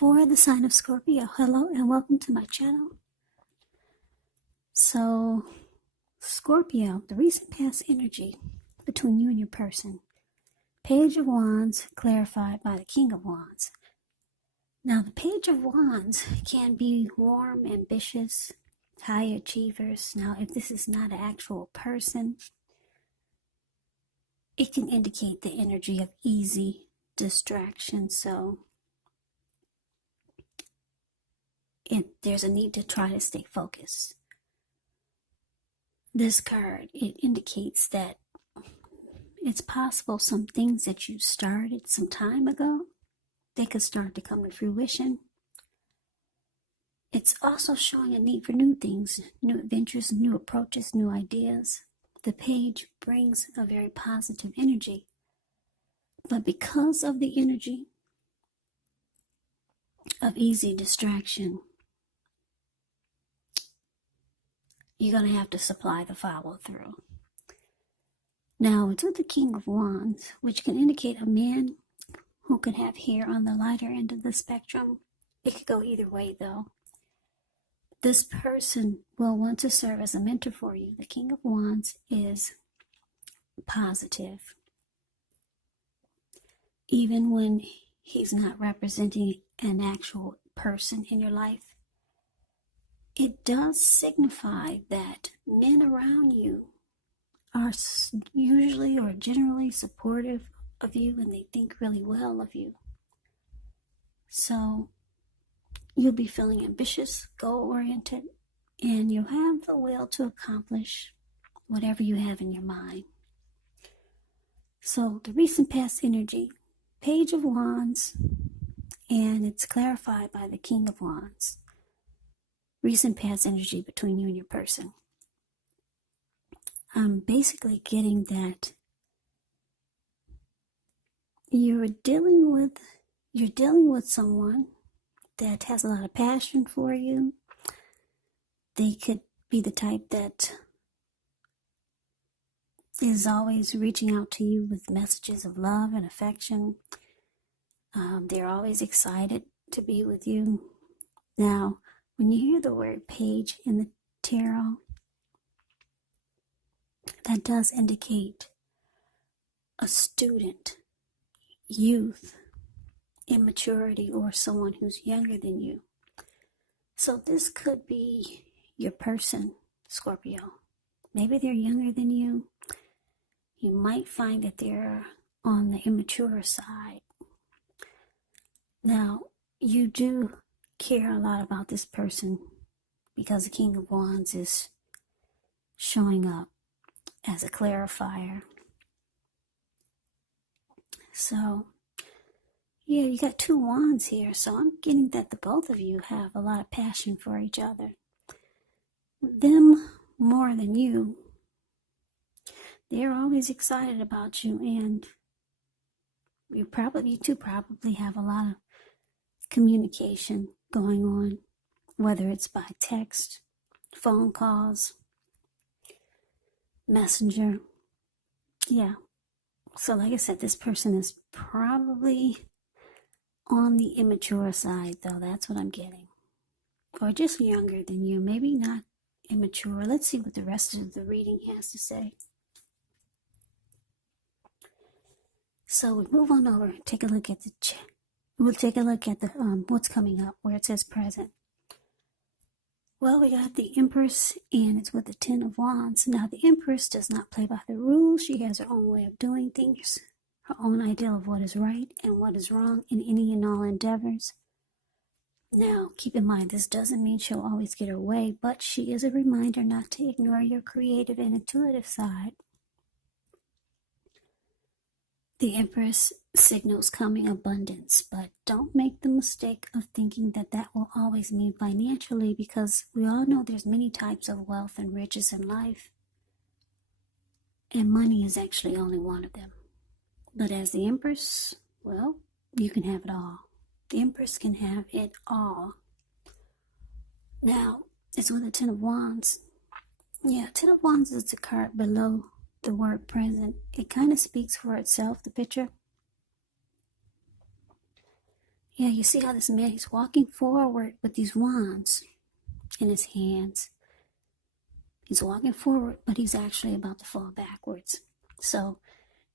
for the sign of Scorpio. Hello and welcome to my channel. So, Scorpio, the recent past energy between you and your person. Page of Wands clarified by the King of Wands. Now, the Page of Wands can be warm, ambitious, high achievers. Now, if this is not an actual person, it can indicate the energy of easy distraction. So, there's a need to try to stay focused. This card, it indicates that it's possible some things that you started some time ago, they could start to come to fruition. It's also showing a need for new things, new adventures, new approaches, new ideas. The page brings a very positive energy. But because of the energy of easy distraction, you're going to have to supply the follow through. Now, it's with the King of Wands, which can indicate a man who could have hair on the lighter end of the spectrum. It could go either way, though. This person will want to serve as a mentor for you. The King of Wands is positive. Even when he's not representing an actual person in your life, it does signify that men around you are usually or generally supportive of you and they think really well of you. So you'll be feeling ambitious, goal-oriented, and you'll have the will to accomplish whatever you have in your mind. So the recent past energy, Page of Wands, and it's clarified by the King of Wands. Recent past energy between you and your person. I'm basically getting that you're dealing with someone that has a lot of passion for you. They could be the type that is always reaching out to you with messages of love and affection. They're always excited to be with you. Now, when you hear the word page in the tarot, that does indicate a student, youth, immaturity, or someone who's younger than you. So this could be your person, Scorpio. Maybe they're younger than you. You might find that they're on the immature side. Now, you do care a lot about this person because the King of Wands is showing up as a clarifier. So, yeah, you got two wands here. So I'm getting that the both of you have a lot of passion for each other. Them more than you. They're always excited about you, and you two probably have a lot of communication going on, whether it's by text, phone calls, messenger. Yeah. So like I said, this person is probably on the immature side, though. That's what I'm getting. Or just younger than you. Maybe not immature. Let's see what the rest of the reading has to say. So we move on over. Take a look at the We'll take a look at the what's coming up, where it says present. Well, we got the Empress, and it's with the Ten of Wands. Now, the Empress does not play by the rules. She has her own way of doing things, her own ideal of what is right and what is wrong in any and all endeavors. Now, keep in mind, this doesn't mean she'll always get her way, but she is a reminder not to ignore your creative and intuitive side. The Empress signals coming abundance, but don't make the mistake of thinking that that will always mean financially, because we all know there's many types of wealth and riches in life, and money is actually only one of them. But as the Empress, well, you can have it all. The Empress can have it all. Now, it's with the Ten of Wands. Yeah, Ten of Wands is the card below the word present. It kind of speaks for itself, the picture. Yeah, you see how this man, he's walking forward with these wands in his hands. He's walking forward, but he's actually about to fall backwards. So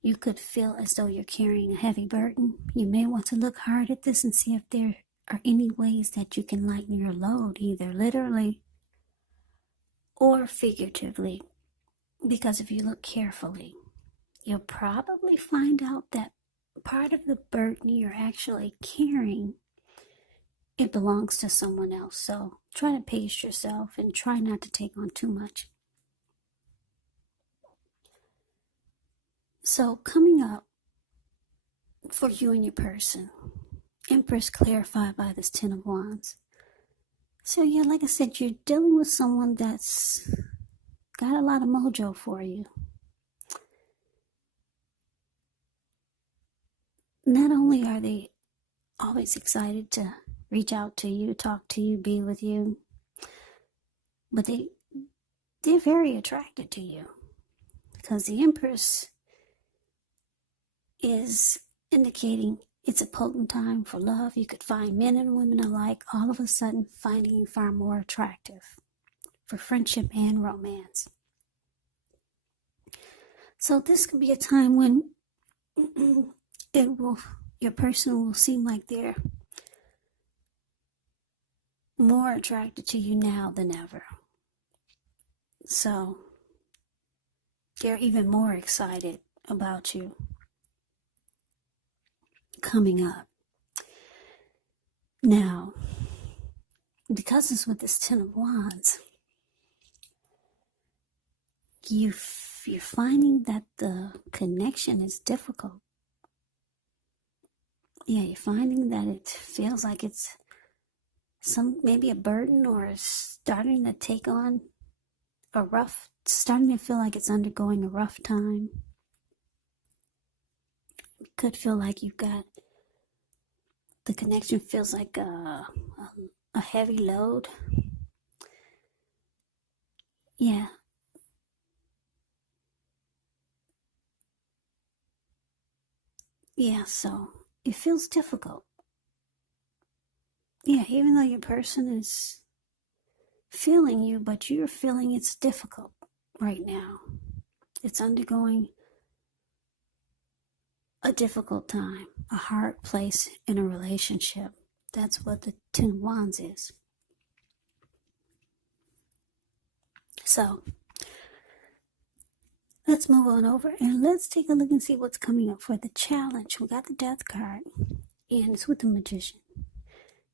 you could feel as though you're carrying a heavy burden. You may want to look hard at this and see if there are any ways that you can lighten your load, either literally or figuratively. Because if you look carefully, you'll probably find out that part of the burden you're actually carrying, it belongs to someone else. So try to pace yourself and try not to take on too much. So coming up for you and your person, Empress clarified by this Ten of Wands. So yeah, like I said, you're dealing with someone that's got a lot of mojo for you. Not only are they always excited to reach out to you, talk to you, be with you, but they're very attracted to you, because the Empress is indicating it's a potent time for love. You could find men and women alike all of a sudden finding you far more attractive for friendship and romance. So this could be a time when your person will seem like they're more attracted to you now than ever. So they're even more excited about you coming up. Now, because it's with this Ten of Wands, you're finding that the connection is difficult. Yeah, you're finding that it feels like it's maybe a burden, or starting to take on starting to feel like it's undergoing a rough time. It could feel like the connection feels like a heavy load. Yeah. Yeah, so it feels difficult. Yeah, even though your person is feeling you, but you're feeling it's difficult right now. It's undergoing a difficult time, a hard place in a relationship. That's what the Ten of Wands is. So let's move on over and let's take a look and see what's coming up for the challenge. We got the Death card, and it's with the Magician.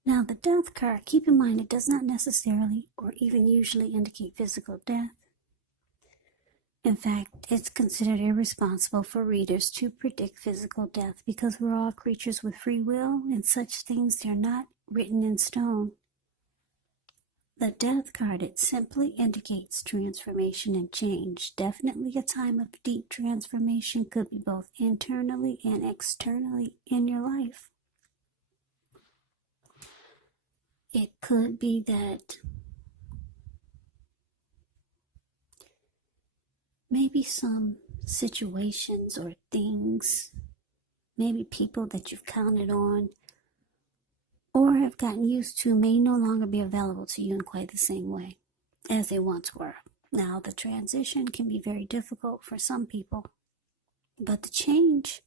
Now, the Death card, keep in mind, it does not necessarily or even usually indicate physical death. In fact, it's considered irresponsible for readers to predict physical death, because we're all creatures with free will, and such things, they're not written in stone. The Death card, it simply indicates transformation and change. Definitely a time of deep transformation, could be both internally and externally in your life. It could be that maybe some situations or things, maybe people that you've counted on or have gotten used to, may no longer be available to you in quite the same way as they once were. Now, the transition can be very difficult for some people, but the change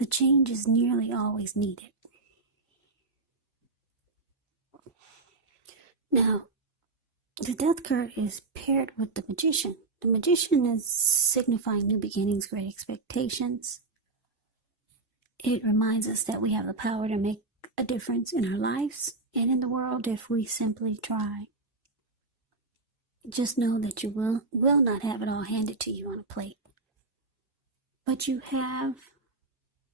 is nearly always needed. Now, the Death card is paired with the Magician. The Magician is signifying new beginnings, great expectations. It reminds us that we have the power to make a difference in our lives and in the world if we simply try. Just know that you will not have it all handed to you on a plate. But you have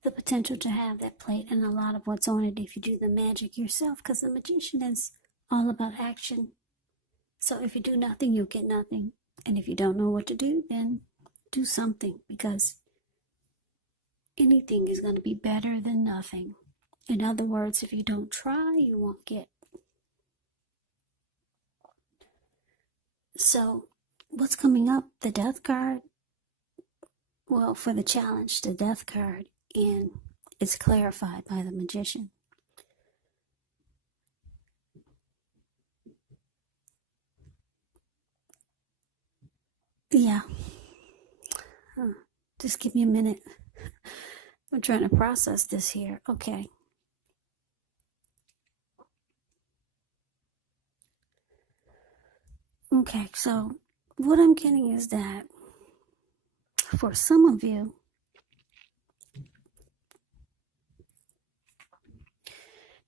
the potential to have that plate and a lot of what's on it if you do the magic yourself, because the Magician is all about action. So if you do nothing, you'll get nothing. And if you don't know what to do, then do something, because anything is going to be better than nothing. In other words, if you don't try, you won't get. So what's coming up? The Death card. Well, for the challenge, the Death card, and it's clarified by the Magician. Yeah. Just give me a minute. I'm trying to process this here. Okay. Okay, so what I'm getting is that for some of you,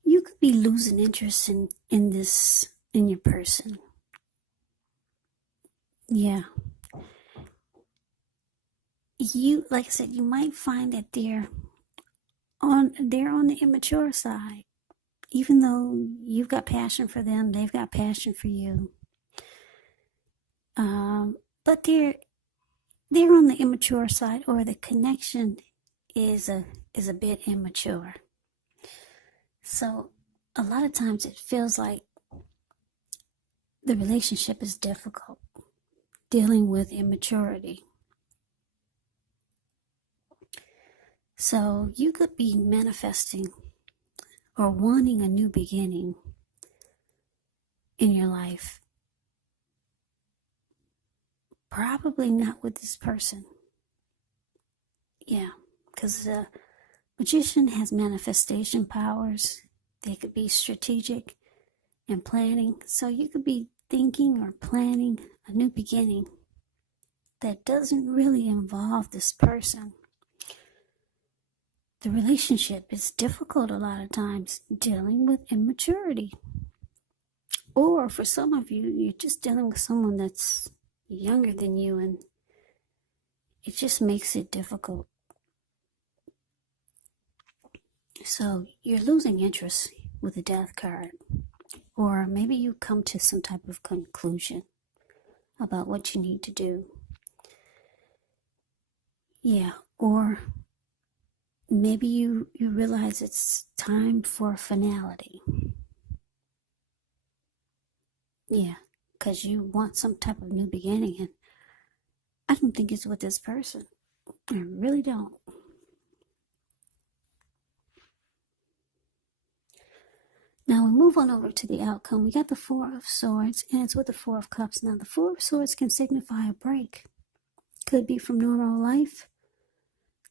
you could be losing interest in your person. Yeah. You, like I said, you might find that they're on the immature side. Even though you've got passion for them, they've got passion for you. But they're on the immature side, or the connection is a bit immature. So a lot of times it feels like the relationship is difficult, dealing with immaturity. So you could be manifesting or wanting a new beginning in your life. Probably not with this person. Yeah, because the Magician has manifestation powers. They could be strategic and planning. So you could be thinking or planning a new beginning that doesn't really involve this person. The relationship is difficult a lot of times, dealing with immaturity. Or for some of you, you're just dealing with someone that's younger than you, and it just makes it difficult. So you're losing interest with the Death card. Or maybe you come to some type of conclusion about what you need to do. Yeah, or maybe you realize it's time for finality. Yeah, because you want some type of new beginning, and I don't think it's with this person. I really don't. Now we move on over to the outcome. We got the Four of Swords, and it's with the Four of Cups. Now the Four of Swords can signify a break. Could be from normal life.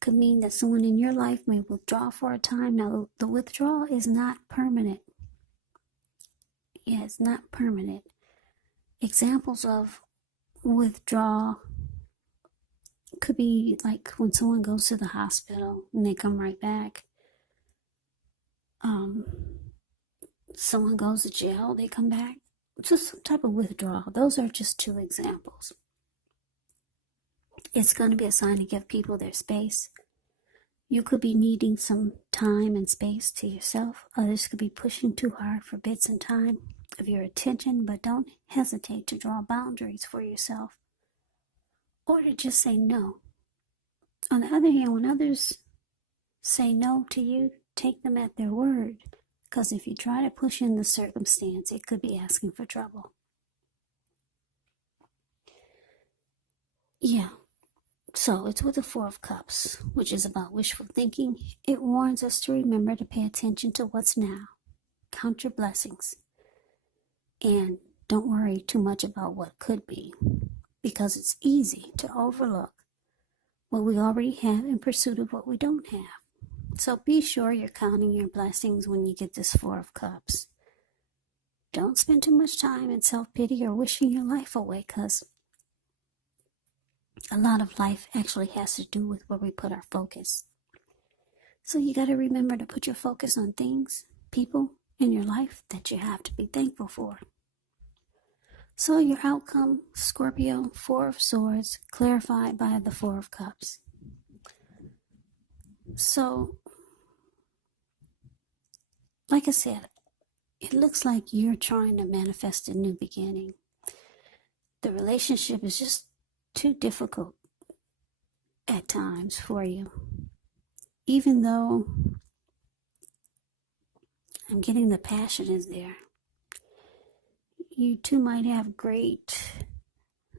Could mean that someone in your life may withdraw for a time. Now the withdrawal is not permanent. Yeah, it's not permanent. Examples of withdrawal could be like when someone goes to the hospital and they come right back. Someone goes to jail, they come back. Just some type of withdrawal. Those are just two examples. It's going to be a sign to give people their space. You could be needing some time and space to yourself. Others could be pushing too hard for bits and time of your attention, but don't hesitate to draw boundaries for yourself or to just say no. On the other hand, when others say no to you, take them at their word, because if you try to push in the circumstance, it could be asking for trouble. Yeah. So it's with the Four of Cups, which is about wishful thinking. It warns us to remember to pay attention to what's now. Count your blessings. And don't worry too much about what could be, because it's easy to overlook what we already have in pursuit of what we don't have. So be sure you're counting your blessings when you get this Four of Cups. Don't spend too much time in self-pity or wishing your life away, because a lot of life actually has to do with where we put our focus. So you got to remember to put your focus on things, people in your life that you have to be thankful for. So your outcome, Scorpio, Four of Swords, clarified by the Four of Cups. So, like I said, it looks like you're trying to manifest a new beginning. The relationship is just too difficult at times for you. Even though I'm getting the passion is there. You two might have great,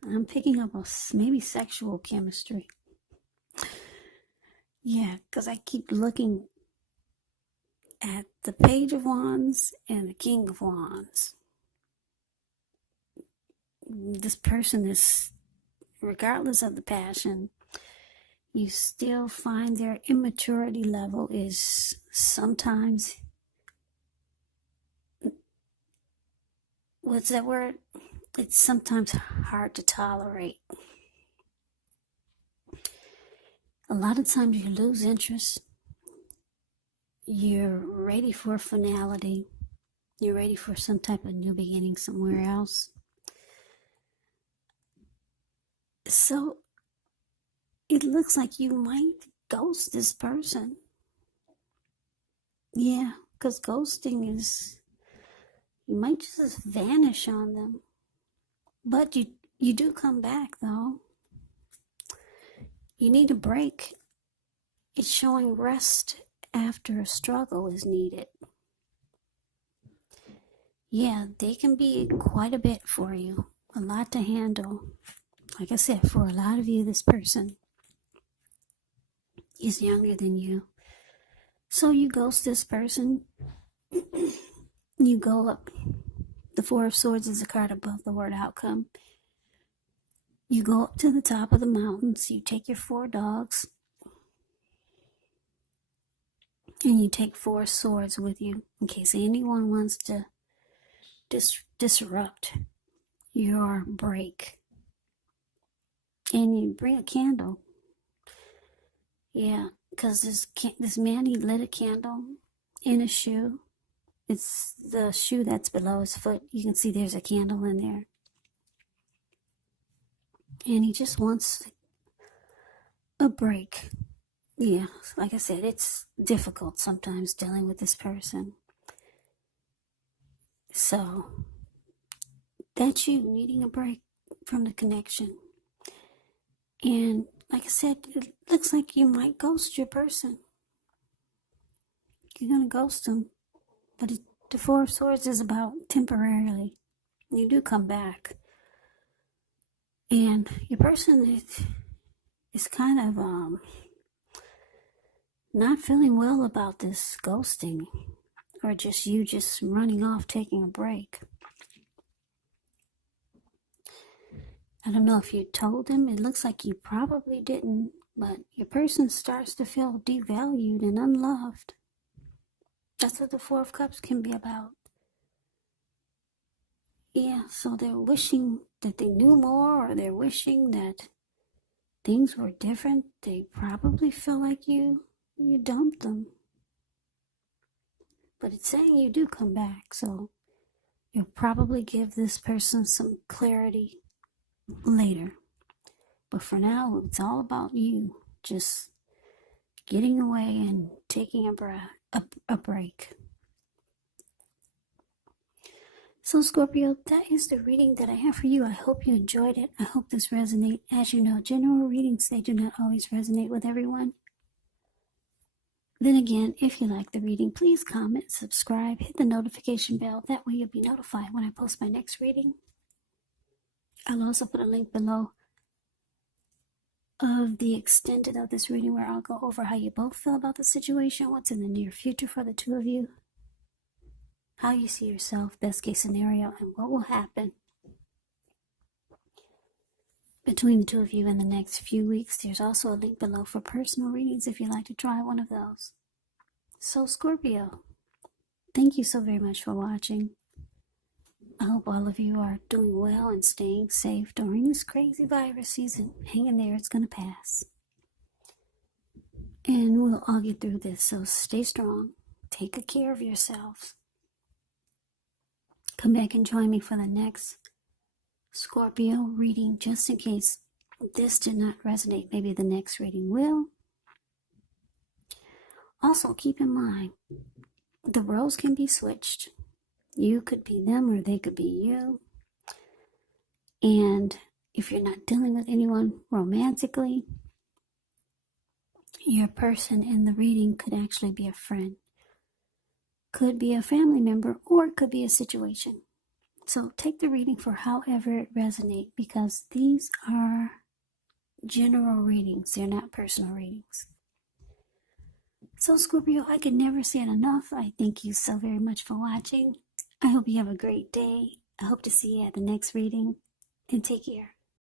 I'm picking up maybe sexual chemistry. Yeah, because I keep looking at the Page of Wands and the King of Wands. This person is regardless of the passion, you still find their immaturity level is sometimes, what's that word? It's sometimes hard to tolerate. A lot of times you lose interest. You're ready for finality. You're ready for some type of new beginning somewhere else. So it looks like you might ghost this person. Yeah, because ghosting is, you might just vanish on them. But you do come back, though. You need a break. It's showing rest after a struggle is needed. Yeah, they can be quite a bit for you. A lot to handle. Like I said, for a lot of you, this person is younger than you. So you ghost this person. You go up. The Four of Swords is a card above the word outcome. You go up to the top of the mountains. You take your 4 dogs. And you take 4 swords with you in case anyone wants to disrupt your break. And you bring a candle. Yeah, because this man, he lit a candle in a shoe. It's the shoe that's below his foot. You can see there's a candle in there. And he just wants a break. Yeah, like I said, it's difficult sometimes dealing with this person. So, that's you needing a break from the connection. And like I said, it looks like you might ghost your person. You're going to ghost them. But the Four of Swords is about temporarily. You do come back. And your person is kind of not feeling well about this ghosting. Or just you just running off, taking a break. I don't know if you told them. It looks like you probably didn't. But your person starts to feel devalued and unloved. That's what the Four of Cups can be about. Yeah, so they're wishing that they knew more, or they're wishing that things were different. They probably feel like you dumped them. But it's saying you do come back, so you'll probably give this person some clarity later. But for now, it's all about you just getting away and taking a break. So Scorpio, that is the reading that I have for you. I hope you enjoyed it. I hope this resonates. As you know, general readings, they do not always resonate with everyone. Then again, if you like the reading, please comment, subscribe, hit the notification bell. That way you'll be notified when I post my next reading. I'll also put a link below of the extended of this reading where I'll go over how you both feel about the situation, what's in the near future for the two of you, how you see yourself, best case scenario, and what will happen between the two of you in the next few weeks. There's also a link below for personal readings if you'd like to try one of those. So Scorpio, thank you so very much for watching. I hope all of you are doing well and staying safe during this crazy virus season. Hang in there, it's going to pass. And we'll all get through this, so stay strong. Take good care of yourselves. Come back and join me for the next Scorpio reading, just in case this did not resonate. Maybe the next reading will. Also, keep in mind, the roles can be switched. You could be them or they could be you. And if you're not dealing with anyone romantically, your person in the reading could actually be a friend. Could be a family member, or it could be a situation. So take the reading for however it resonates, because these are general readings. They're not personal readings. So Scorpio, I could never say it enough. I thank you so very much for watching. I hope you have a great day. I hope to see you at the next reading, and take care.